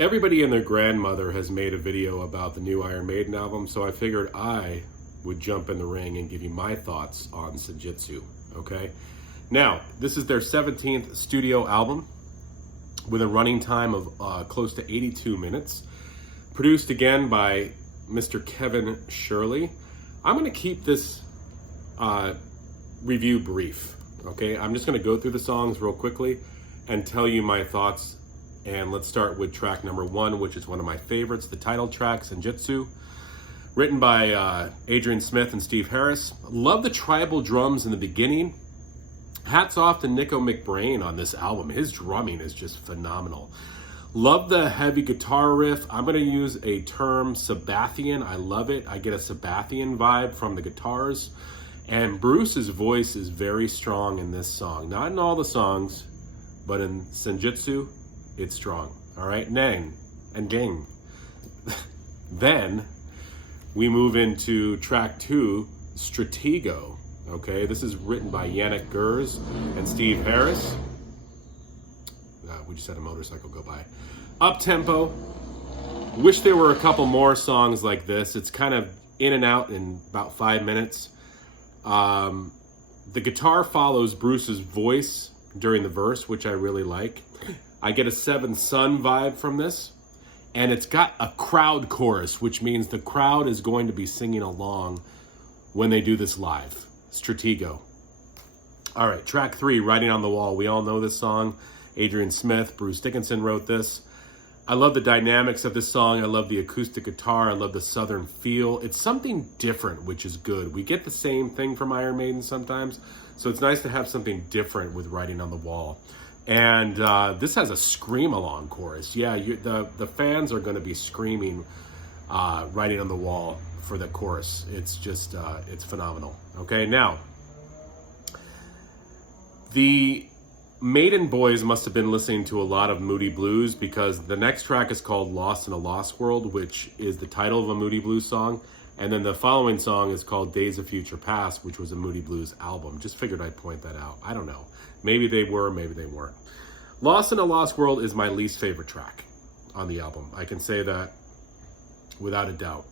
Everybody and their grandmother has made a video about the new Iron Maiden album, so I figured I would jump in the ring and give you my thoughts on Senjutsu, okay? Now, this is their 17th studio album with a running time of close to 82 minutes. Produced again by Mr. Kevin Shirley. I'm gonna keep this review brief, okay? I'm just gonna go through the songs real quickly and tell you my thoughts. And let's start with track number 1, which is one of my favorites, the title track, Senjutsu. Written by Adrian Smith and Steve Harris. Love the tribal drums in the beginning. Hats off to Nico McBrain on this album. His drumming is just phenomenal. Love the heavy guitar riff. I'm going to use a term, Sabbathian. I love it. I get a Sabbathian vibe from the guitars. And Bruce's voice is very strong in this song. Not in all the songs, but in Senjutsu, it's strong. All right, Nang and Gang. Then we move into track 2, Stratego. Okay, this is written by Yannick Gers and Steve Harris. We just had a motorcycle go by. Up tempo. Wish there were a couple more songs like this. It's kind of in and out in about 5 minutes. The guitar follows Bruce's voice during the verse, which I really like. I get a Seven Sun vibe from this. And it's got a crowd chorus, which means the crowd is going to be singing along when they do this live. Stratego. All right, track 3, Writing on the Wall. We all know this song. Adrian Smith, Bruce Dickinson wrote this. I love the dynamics of this song. I love the acoustic guitar. I love the southern feel. It's something different, which is good. We get the same thing from Iron Maiden sometimes, so it's nice to have something different with Writing on the Wall. And this has a scream-along chorus. Yeah, the fans are going to be screaming Writing on the Wall for the chorus. It's just, it's phenomenal. Okay, now, the Maiden boys must have been listening to a lot of Moody Blues, because the next track is called Lost in a Lost World, which is the title of a Moody Blues song. And then the following song is called Days of Future Past, which was a Moody Blues album. Just figured I'd point that out. I don't know. Maybe they were, maybe they weren't. Lost in a Lost World is my least favorite track on the album. I can say that without a doubt.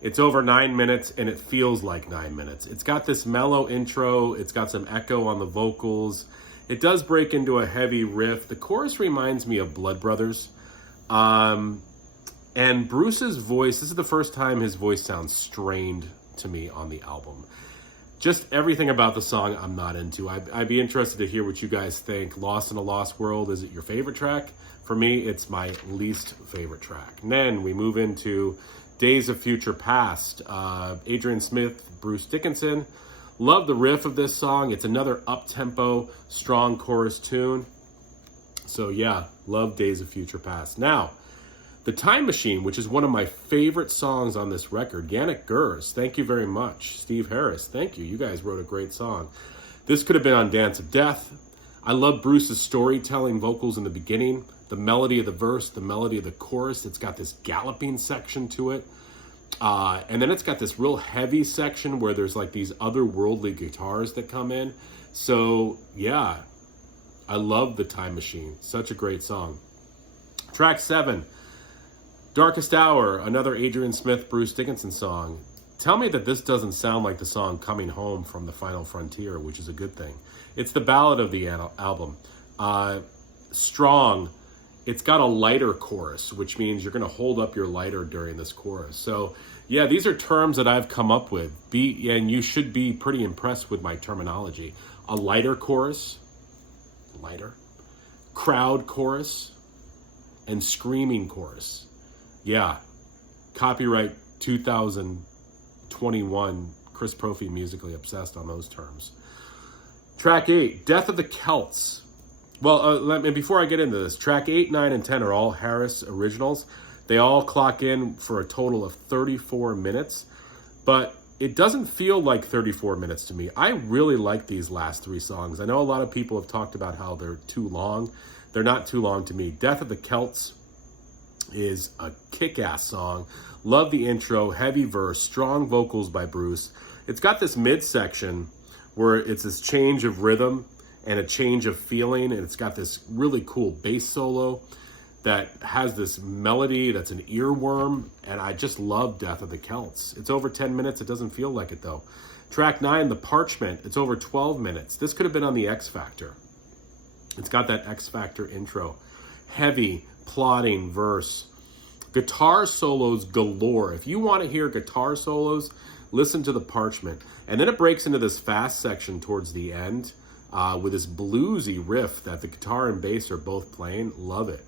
It's over 9 minutes, and it feels like 9 minutes. It's got this mellow intro. It's got some echo on the vocals. It does break into a heavy riff. The chorus reminds me of Blood Brothers. And Bruce's voice, this is the first time his voice sounds strained to me on the album. Just everything about the song I'm not into. I'd be interested to hear what you guys think. Lost in a Lost World, is it your favorite track? For me, it's my least favorite track. And then we move into Days of Future Past. Adrian Smith, Bruce Dickinson. Love the riff of this song. It's another up-tempo, strong chorus tune. So yeah, love Days of Future Past. Now, The Time Machine, which is one of my favorite songs on this record. Yannick Gers, thank you very much. Steve Harris, thank you. You guys wrote a great song. This could have been on Dance of Death. I love Bruce's storytelling vocals in the beginning, the melody of the verse, the melody of the chorus. It's got this galloping section to it. And then it's got this real heavy section where there's like these otherworldly guitars that come in. So yeah, I love The Time Machine. Such a great song. Track 7. Darkest Hour, another Adrian Smith, Bruce Dickinson song. Tell me that this doesn't sound like the song Coming Home from the Final Frontier, which is a good thing. It's the ballad of the album. Strong. It's got a lighter chorus, which means you're going to hold up your lighter during this chorus. So, yeah, these are terms that I've come up with. And you should be pretty impressed with my terminology. A lighter chorus, lighter, crowd chorus, and screaming chorus. Yeah, copyright 2021, Chris Profi, Musically Obsessed on those terms. Track 8, Death of the Celts. Well, before I get into this, track 8, 9, and 10 are all Harris originals. They all clock in for a total of 34 minutes, but it doesn't feel like 34 minutes to me. I really like these last 3 songs. I know a lot of people have talked about how they're too long. They're not too long to me. Death of the Celts is a kick-ass song. Love the intro, heavy verse, strong vocals by Bruce. It's got this midsection where it's this change of rhythm and a change of feeling, and it's got this really cool bass solo that has this melody that's an earworm, and I just love Death of the Celts. It's over 10 minutes. It doesn't feel like it, though. Track 9, The Parchment, it's over 12 minutes. This could have been on the X Factor. It's got that X Factor intro. Heavy, plodding verse. Guitar solos galore. If you want to hear guitar solos, listen to The Parchment. And then it breaks into this fast section towards the end with this bluesy riff that the guitar and bass are both playing. Love it.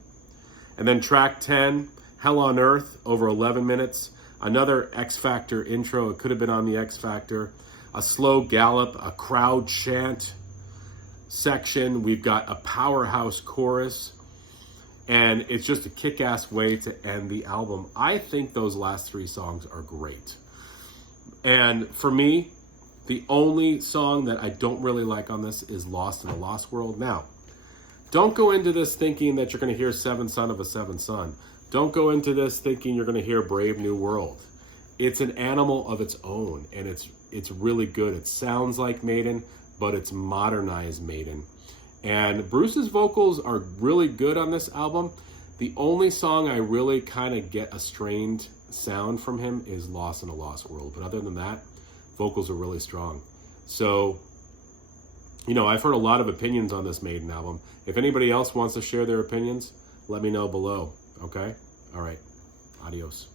And then track 10, Hell on Earth, over 11 minutes. Another X Factor intro. It could have been on the X Factor. A slow gallop, a crowd chant section. We've got a powerhouse chorus. And it's just a kick-ass way to end the album. I think those last 3 songs are great. And for me, the only song that I don't really like on this is Lost in a Lost World. Now, don't go into this thinking that you're going to hear Seventh Son of a Seventh Son. Don't go into this thinking you're going to hear Brave New World. It's an animal of its own, and it's really good. It sounds like Maiden, but it's modernized Maiden. And Bruce's vocals are really good on this album. The only song I really kind of get a strained sound from him is Lost in a Lost World. But other than that, vocals are really strong. So, you know, I've heard a lot of opinions on this Maiden album. If anybody else wants to share their opinions, let me know below, okay? All right, adios.